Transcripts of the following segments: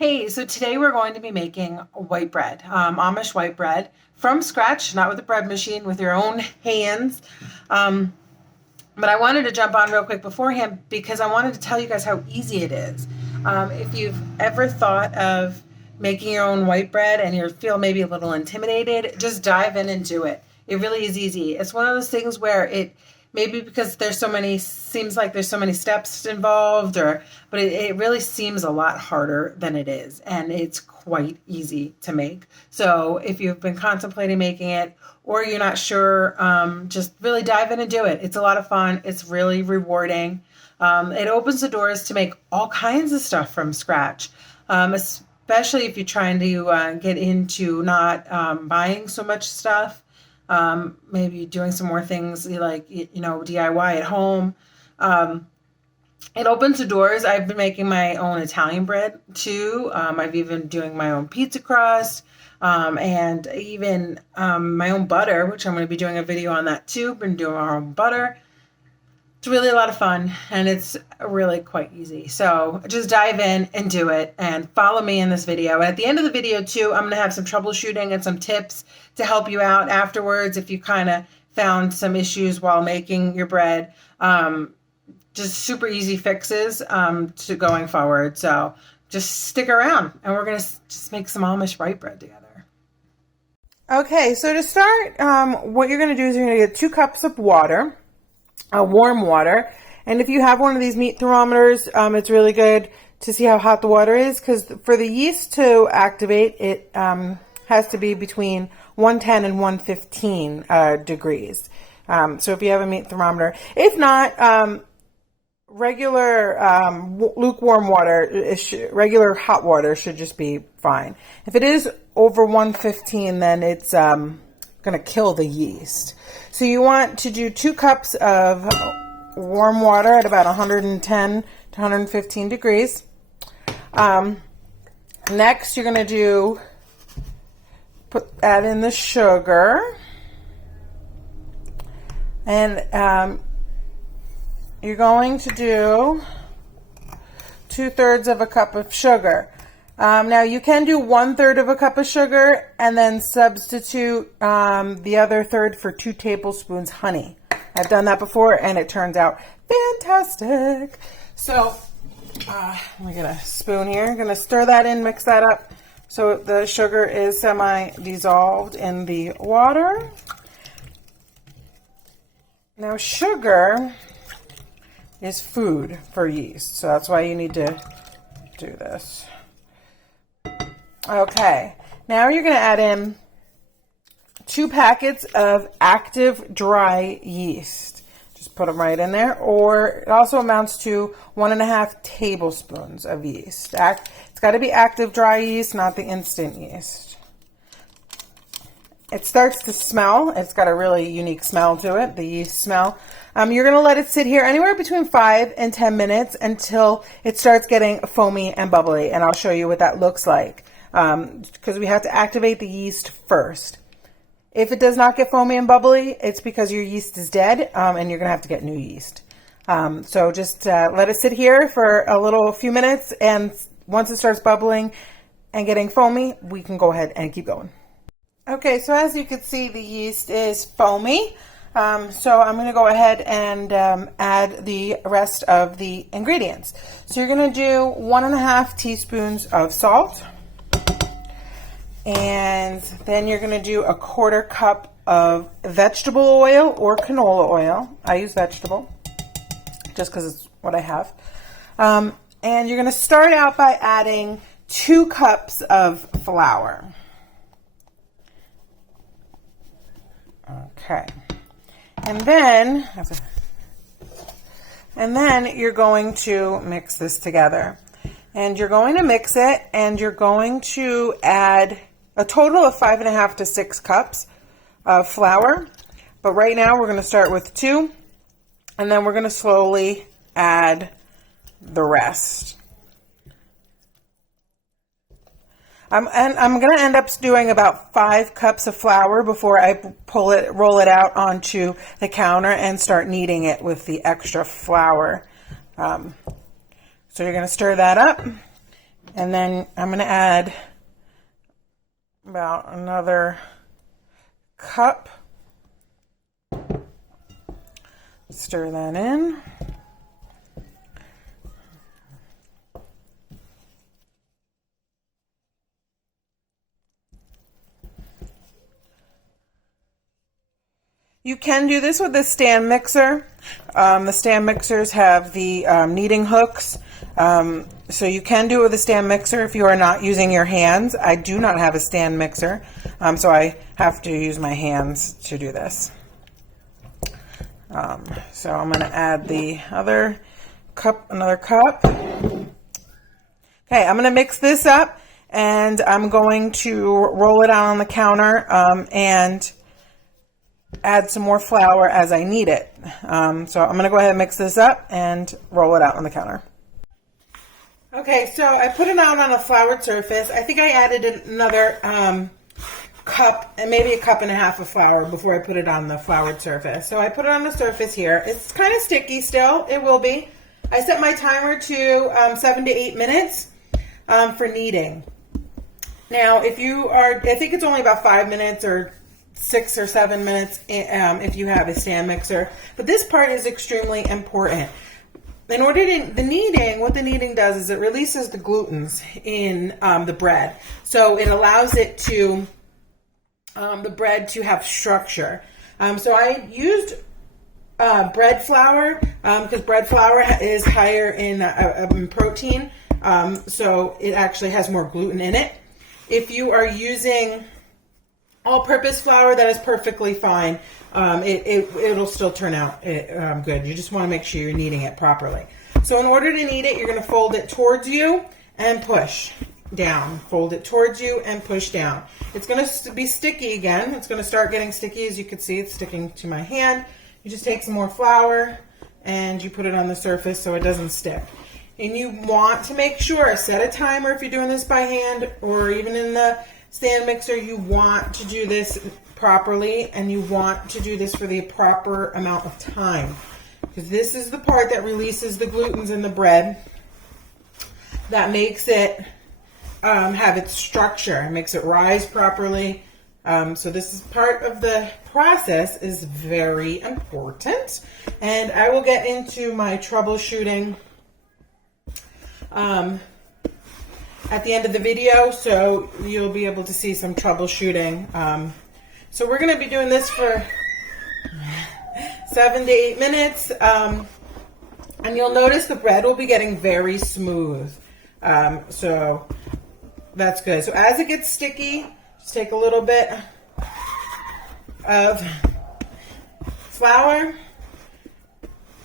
Hey, so today we're going to be making white bread, Amish white bread from scratch, not with a bread machine, with your own hands. Um, but I wanted to jump on real quick beforehand because I wanted to tell you guys how easy it is. If you've ever thought of making your own white bread and you feel maybe a little intimidated, just dive in and do it. It really is easy. It's one of those things where it maybe because seems like there's so many steps involved, but it really seems a lot harder than it is, and it's quite easy to make. So if you've been contemplating making it or you're not sure, just really dive in and do it. It's a lot of fun. It's really rewarding. It opens the doors to make all kinds of stuff from scratch, especially if you're trying to get into not buying so much stuff. Maybe doing some more things like, DIY at home. It opens the doors. I've been making my own Italian bread too. I've even doing my own pizza crust, and even my own butter, which I'm going to be doing a video on that too. Been doing our own butter. It's really a lot of fun, and it's really quite easy. So just dive in and do it, and follow me in this video. And at the end of the video too, I'm going to have some troubleshooting and some tips to help you out afterwards if you kind of found some issues while making your bread. Just super easy fixes to going forward. So just stick around, and we're going to just make some Amish white bread together. Okay, so to start, what you're going to do is you're going to get 2 cups of water. Warm water. And if you have one of these meat thermometers, it's really good to see how hot the water is, because for the yeast to activate, it has to be between 110 and 115 degrees. So if you have a meat thermometer, if not, regular lukewarm water, regular hot water should just be fine. If it is over 115, then it's going to kill the yeast. So you want to do 2 cups of warm water at about 110 to 115 degrees. Next, you're going to add in the sugar. And you're going to do 2/3 of a cup of sugar. Now you can do 1/3 of a cup of sugar and then substitute the other third for 2 tablespoons honey. I've done that before and it turns out fantastic. So let me get a spoon here. I'm going to stir that in, mix that up so the sugar is semi-dissolved in the water. Now sugar is food for yeast, so that's why you need to do this. Okay, now you're going to add in 2 packets of Active Dry Yeast. Just put them right in there, or it also amounts to 1.5 tablespoons of yeast. It's got to be Active Dry Yeast, not the instant yeast. It starts to smell. It's got a really unique smell to it, the yeast smell. You're going to let it sit here anywhere between 5 and 10 minutes until it starts getting foamy and bubbly, and I'll show you what that looks like. Because we have to activate the yeast first. If it does not get foamy and bubbly, it's because your yeast is dead, and you're going to have to get new yeast. So just let it sit here for a few minutes, and once it starts bubbling and getting foamy, we can go ahead and keep going. Okay, so as you can see, the yeast is foamy. So I'm going to go ahead and add the rest of the ingredients. So you're going to do 1.5 teaspoons of salt. And then you're going to do 1/4 cup of vegetable oil or canola oil. I use vegetable just because it's what I have. And you're going to start out by adding 2 cups of flour. Okay. And then you're going to mix this together. And you're going to mix it, and you're going to add a total of 5.5 to 6 cups of flour. But right now we're going to start with 2, and then we're going to slowly add the rest. And I'm going to end up doing about 5 cups of flour before I roll it out onto the counter and start kneading it with the extra flour. So you're going to stir that up. And then I'm going to add about another cup. Stir that in. You can do this with the stand mixer. The stand mixers have the kneading hooks. So you can do it with a stand mixer if you are not using your hands. I do not have a stand mixer, so I have to use my hands to do this. So I'm going to add the other cup, another cup. Okay, I'm going to mix this up, and I'm going to roll it out on the counter and add some more flour as I need it. So I'm going to go ahead and mix this up and roll it out on the counter. Okay, so I put it out on a floured surface. I think I added another cup and maybe a cup and a half of flour before I put it on the floured surface. So I put it on the surface here. It's kind of sticky still. It will be. I set my timer to 7 to 8 minutes for kneading. Now, if you are, I think it's only about 5 minutes or 6 or 7 minutes if you have a stand mixer. But this part is extremely important. In order to, what the kneading does is it releases the glutens in the bread. So it allows it to, the bread to have structure. So I used bread flour because bread flour is higher in protein. So it actually has more gluten in it. If you are using all-purpose flour, that is perfectly fine. It'll still turn out good. You just want to make sure you're kneading it properly. So in order to knead it, you're going to fold it towards you and push down. Fold it towards you and push down. It's going to be sticky again. It's going to start getting sticky. As you can see, it's sticking to my hand. You just take some more flour and you put it on the surface so it doesn't stick. And you want to make sure, set a timer if you're doing this by hand or even in the stand mixer. You want to do this properly and you want to do this for the proper amount of time, because this is the part that releases the glutens in the bread that makes it have its structure, makes it rise properly. So this is part of the process, is very important, and I will get into my troubleshooting at the end of the video, so you'll be able to see some troubleshooting. So we're going to be doing this for 7 to 8 minutes, and you'll notice the bread will be getting very smooth. So that's good. So as it gets sticky, just take a little bit of flour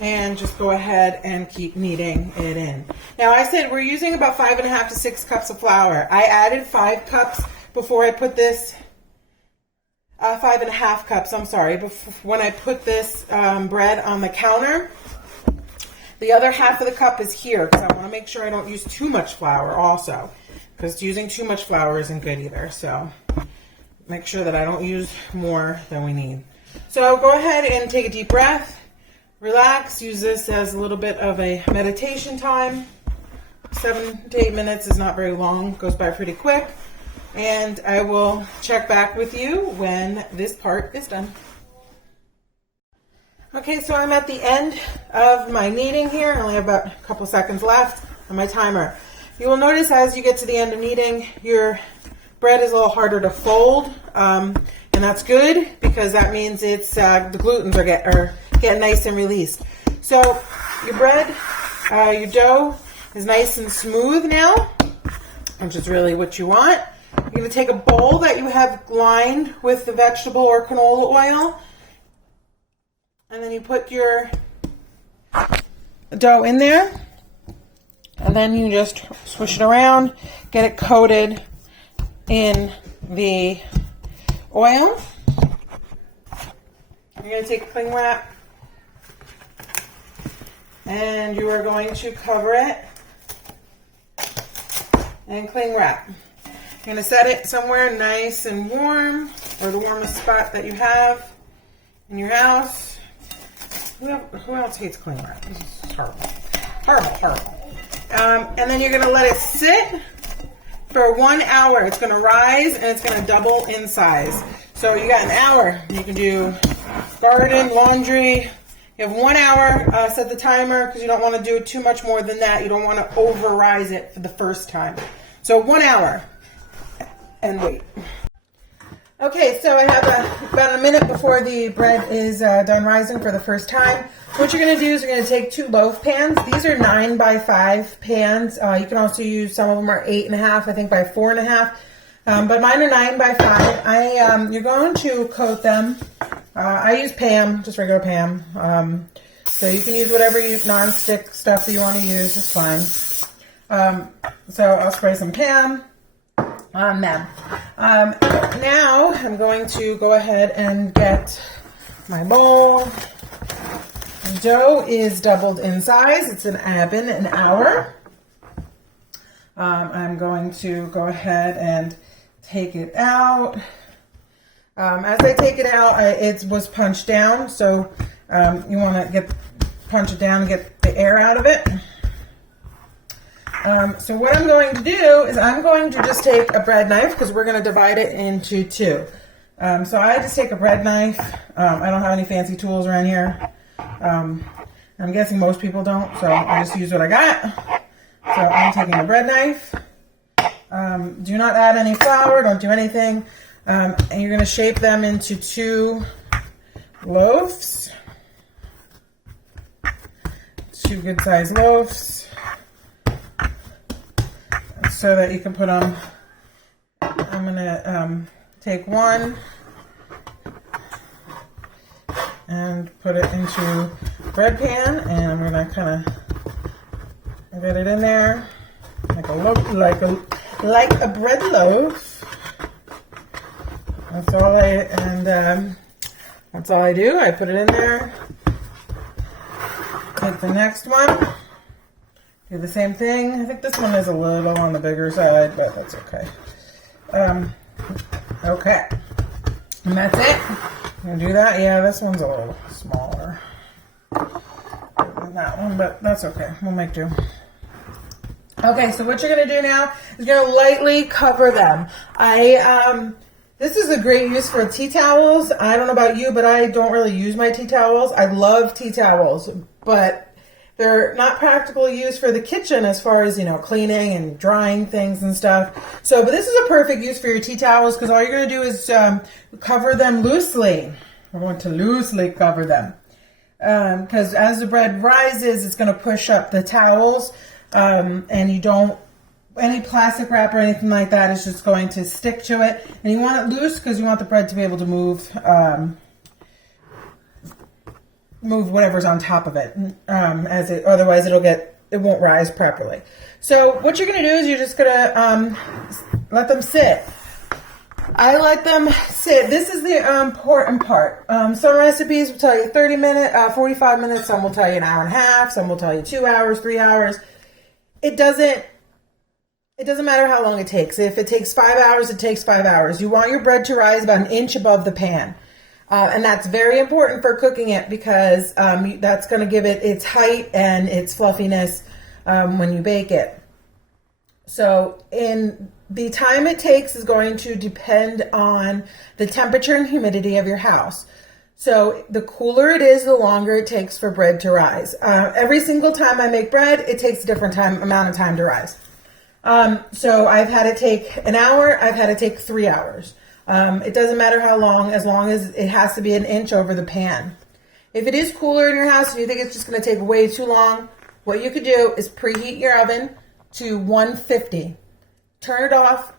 and just go ahead and keep kneading it in. Now I said we're using about 5.5 to 6 cups of flour. I added 5 cups before I put this, 5.5 cups, I'm sorry, when I put this bread on the counter. The other half of the cup is here because I want to make sure I don't use too much flour also, because using too much flour isn't good either. So make sure that I don't use more than we need. So go ahead and take a deep breath. Relax, use this as a little bit of a meditation time. 7 to 8 minutes is not very long, goes by pretty quick. And I will check back with you when this part is done. Okay, so I'm at the end of my kneading here. I only have about a couple seconds left on my timer. You will notice as you get to the end of kneading, your bread is a little harder to fold. And that's good because that means it's the glutens are getting nice and released. So your bread, your dough is nice and smooth now, which is really what you want. You're going to take a bowl that you have lined with the vegetable or canola oil, and then you put your dough in there, and then you just swish it around, get it coated in the oil. You're going to take a cling wrap and you are going to cover it and cling wrap. You're going to set it somewhere nice and warm, or the warmest spot that you have in your house. Who else hates cling wrap? This is horrible. Horrible, horrible. And then you're going to let it sit for 1 hour. It's going to rise and it's going to double in size. So you got an hour. You can do garden, laundry. You have 1 hour. Set the timer because you don't want to do it too much more than that. You don't want to over-rise it for the first time. So 1 hour. And wait. Okay, so I have about a minute before the bread is done rising for the first time. What you're going to do is you're going to take 2 loaf pans. These are 9 by 5 pans. You can also use, some of them are 8.5, I think by 4.5. But mine are 9 by 5. You're going to coat them. I use Pam, just regular Pam. So you can use whatever non-stick stuff that you want to use. It's fine. So I'll spray some Pam on them. Now I'm going to go ahead and get my bowl. Dough is doubled in size. It's been an hour. I'm going to go ahead and take it out. As I take it out, it was punched down, so you want to punch it down and get the air out of it. So what I'm going to do is I'm going to just take a bread knife because we're going to divide it into 2. So I just take a bread knife. I don't have any fancy tools around here. I'm guessing most people don't, so I just use what I got. So I'm taking a bread knife. Do not add any flour, don't do anything. And you're going to shape them into 2 loaves. 2 good sized loaves. So that you can put them, I'm going to take one and put it into bread pan, and I'm going to kind of get it in there like a bread loaf. That's all I do. I put it in there. Take the next one. Do the same thing. I think this one is a little on the bigger side, but that's okay. Okay. And that's it. I'm going to do that. Yeah, this one's a little smaller than that one, but that's okay. We'll make do. Okay, so what you're going to do now is you're going to lightly cover them. This is a great use for tea towels. I don't know about you, but I don't really use my tea towels. I love tea towels, but they're not practical use for the kitchen as far as, cleaning and drying things and stuff. So, but this is a perfect use for your tea towels because all you're going to do is cover them loosely. I want to loosely cover them because as the bread rises, it's going to push up the towels and you don't, any plastic wrap or anything like that is just going to stick to it. And you want it loose because you want the bread to be able to move whatever's on top of it, otherwise it won't rise properly. So what you're going to do is you're just going to let them sit. I let them sit. This is the important part. Some recipes will tell you 30 minutes, 45 minutes. Some will tell you an hour and a half. Some will tell you 2 hours, 3 hours. It doesn't matter how long it takes. If it takes 5 hours, it takes 5 hours. You want your bread to rise about 1 inch above the pan. And that's very important for cooking it because that's going to give it its height and its fluffiness when you bake it. So the time it takes is going to depend on the temperature and humidity of your house. So the cooler it is, the longer it takes for bread to rise. Every single time I make bread, it takes a different amount of time to rise. So I've had it take an hour. I've had it take 3 hours. It doesn't matter how long, as long as it has to be 1 inch over the pan. If it is cooler in your house and you think it's just going to take way too long, what you could do is preheat your oven to 150. Turn it off,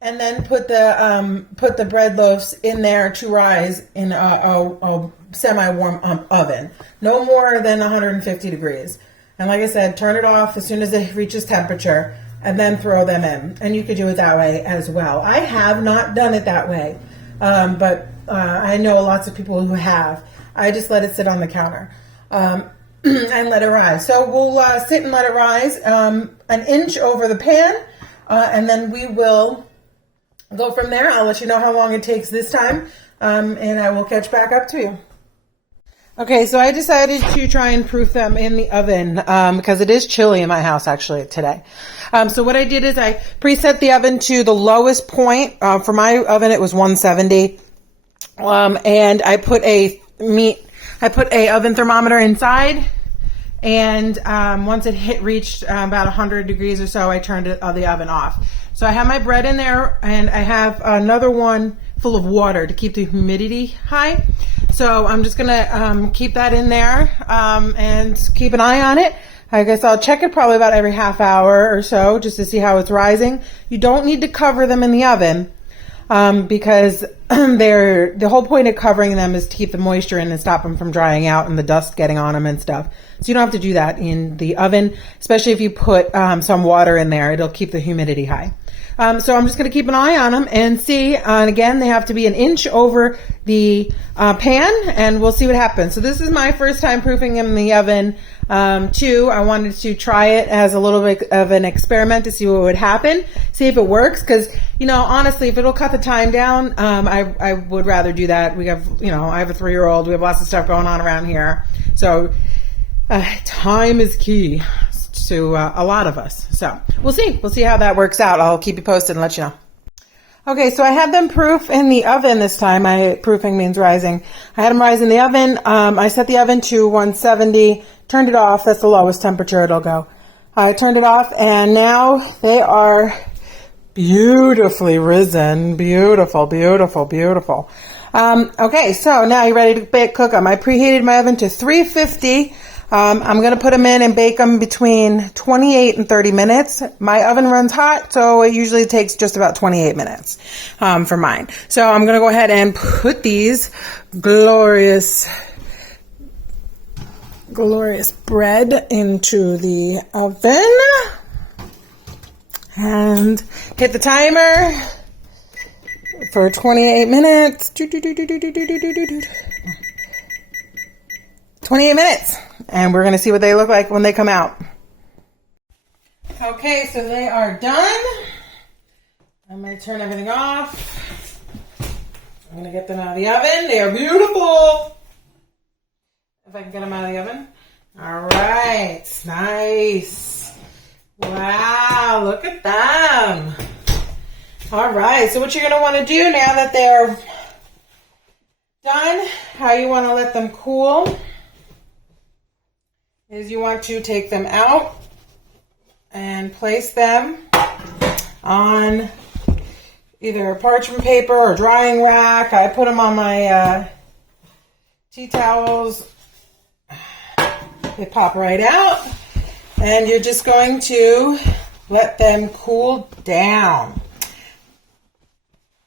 and then put the bread loaves in there to rise in a semi-warm oven. No more than 150 degrees. And like I said, turn it off as soon as it reaches temperature, and then throw them in. And you could do it that way as well. I have not done it that way, but I know lots of people who have. I just let it sit on the counter and let it rise. So we'll sit and let it rise 1 inch over the pan, and then we will go from there. I'll let you know how long it takes this time, and I will catch back up to you. Okay, so I decided to try and proof them in the oven because it is chilly in my house actually today. So what I did is I preset the oven to the lowest point. For my oven, it was 170. And I put a oven thermometer inside. And once it reached about 100 degrees or so, I turned the oven off. So I have my bread in there, and I have another one full of water to keep the humidity high. So I'm just gonna keep that in there and keep an eye on it. I guess I'll check it probably about every half hour or so just to see how it's rising. You don't need to cover them in the oven because the whole point of covering them is to keep the moisture in and stop them from drying out and the dust getting on them and stuff. So you don't have to do that in the oven, especially if you put some water in there. It'll keep the humidity high. So I'm just going to keep an eye on them and see. And again, they have to be an inch over the pan, and we'll see what happens. So this is my first time proofing them in the oven. Too, I wanted to try it as a little bit of an experiment to see what would happen, see if it works. Because honestly, if it'll cut the time down, I would rather do that. We have, I have a 3-year-old. We have lots of stuff going on around here, so time is key to a lot of us. So we'll see how that works out. I'll keep you posted and let you know. Okay, so I had them proof in the oven this time. Proofing means rising. I had them rise in the oven. I set the oven to 170, turned it off. That's the lowest temperature it'll go. I turned it off, and now they are beautifully risen. Beautiful, beautiful, beautiful. Okay, so now you're ready to cook them. I preheated my oven to 350. I'm going to put them in and bake them between 28 and 30 minutes. My oven runs hot, so it usually takes just about 28 minutes for mine. So I'm going to go ahead and put these glorious bread into the oven and hit the timer for 28 minutes. 28 minutes. And we're going to see what they look like when they come out. Okay, so they are done. I'm going to turn everything off. I'm going to get them out of the oven. They are beautiful. If I can get them out of the oven. All right. Nice. Wow, look at them. All right, so what you're going to want to do now that they're done, how you want to let them cool is you want to take them out and place them on either parchment paper or drying rack. I put them on my tea towels. They pop right out, and you're just going to let them cool down.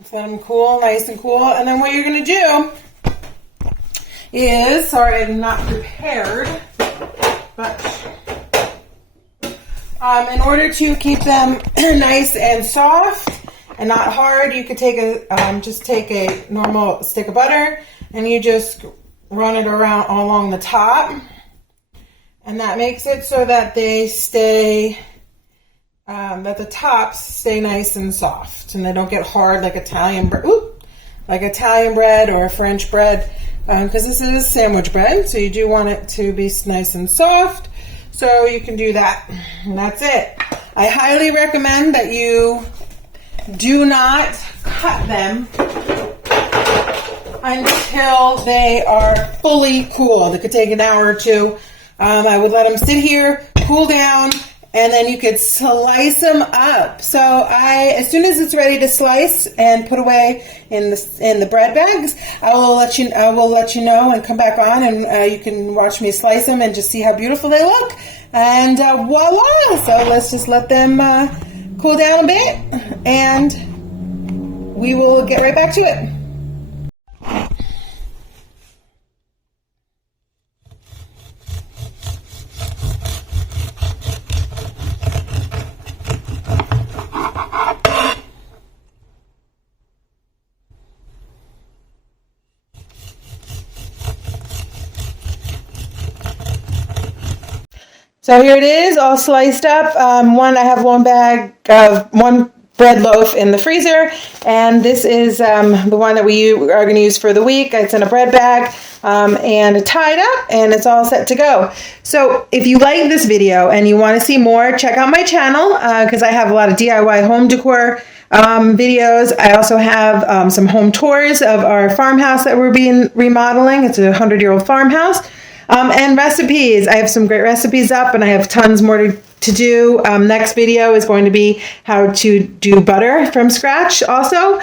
Just let them cool, nice and cool. And then what you're going to do is, sorry, I'm not prepared, but in order to keep them nice and soft and not hard, you could take a normal stick of butter and you just run it around along the top, and that makes it so that they stay, that the tops stay nice and soft and they don't get hard like Italian bread or French bread. Because this is sandwich bread, so you do want it to be nice and soft. So you can do that, and that's it. I highly recommend that you do not cut them until they are fully cooled. It could take an hour or two. I would let them sit here, cool down, and then you could slice them up. So as soon as it's ready to slice and put away in the bread bags, I will let you know and come back on, and you can watch me slice them and just see how beautiful they look. And voila! So let's just let them cool down a bit, and we will get right back to it. So here it is, all sliced up. I have one bread loaf in the freezer, and this is the one that we are going to use for the week. It's in a bread bag and tied up, and it's all set to go. So if you like this video and you want to see more, check out my channel because I have a lot of DIY home decor videos. I also have some home tours of our farmhouse that we're remodeling. It's a 100-year-old farmhouse. And recipes. I have some great recipes up, and I have tons more to do. Next video is going to be how to do butter from scratch also.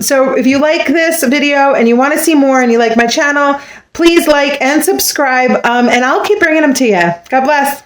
So if you like this video and you want to see more and you like my channel, please like and subscribe, and I'll keep bringing them to you. God bless.